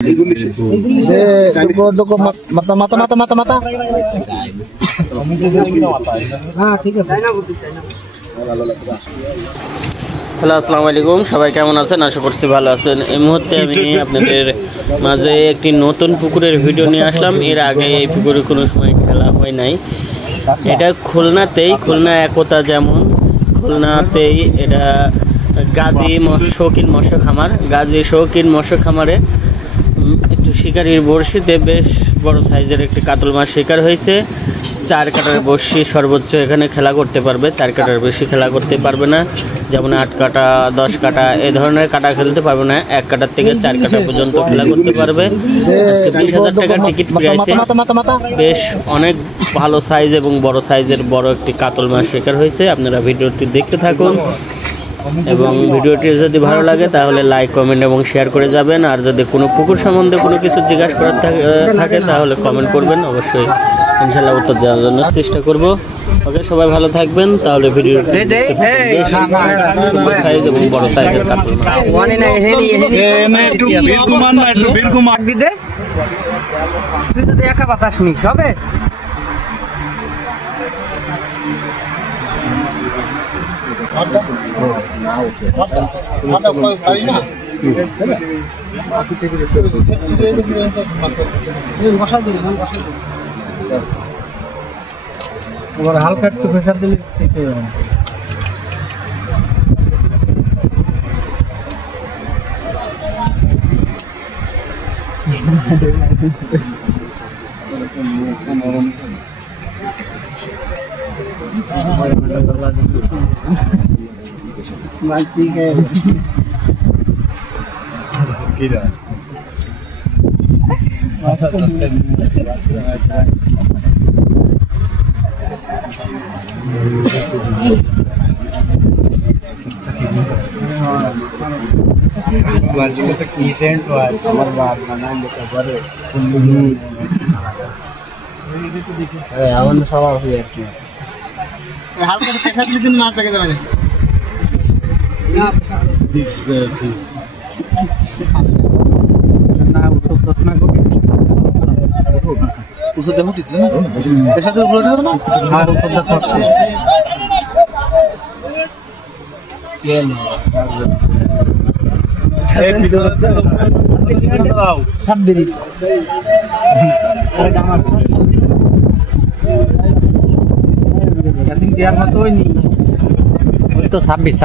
Hello, আসসালামু আলাইকুম। সবাই কেমন আছেন? আশা করছি ভালো আছেন। এই মুহূর্তে আমি আপনাদের মাঝে একটি নতুন পুকুরের ভিডিও নিয়ে আসলাম। এর আগে এই পুকুরে কোনো সময় খেলা হয় নাই। এটা খুলনাতেই, খুলনা একতা, যেমন খুলনাতেই এটা গাজী শৌখিন মৎস্য খামার। গাজী শৌখিন মৎস্য খামারে একটু শিকারির বড়শিতে বেশ বড় সাইজের একটি কাতল মাছ শিকার হয়েছে। 4 কাটার বড়শি সর্বোচ্চ এখানে খেলা করতে পারবে, 4 কাটার বেশি খেলা করতে পারবে না। যেমন 8 কাটা, 10 কাটা এই ধরনের কাটা খেলতে পারবে না। 1 কাটার থেকে 4 কাটা পর্যন্ত খেলা করতে পারবে। আজকে 20,000 টাকার টিকিট প্রাইসে বেশ অনেক ভালো সাইজ এবং বড় সাইজের বড় একটি কাতল মাছ শিকার হয়েছে। আপনারা ভিডিওটি দেখতে থাকুন এবং ভিডিওটি যদি ভালো লাগে তাহলে লাইক, কমেন্ট এবং শেয়ার করে যাবেন। আর যদি কোনো পুকুর সম্বন্ধে কোনো কিছু জিজ্ঞাসা করার থাকে তাহলে কমেন্ট করবেন, অবশ্যই ইনশাআল্লাহ উত্তর দেওয়ার জন্য চেষ্টা করব। ওকে, সবাই ভালো থাকবেন। তাহলে ভিডিওটি দেখতে থাকুন। বেশ সুন্দর সাইজ এবং বড় সাইজের কাতল মাছ। হালকা একটু প্রেসার দিলে তো 26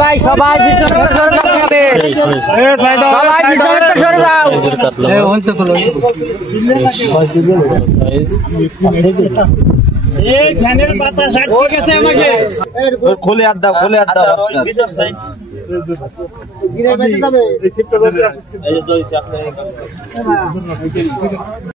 ভাই, সবাই খুলে আর দাও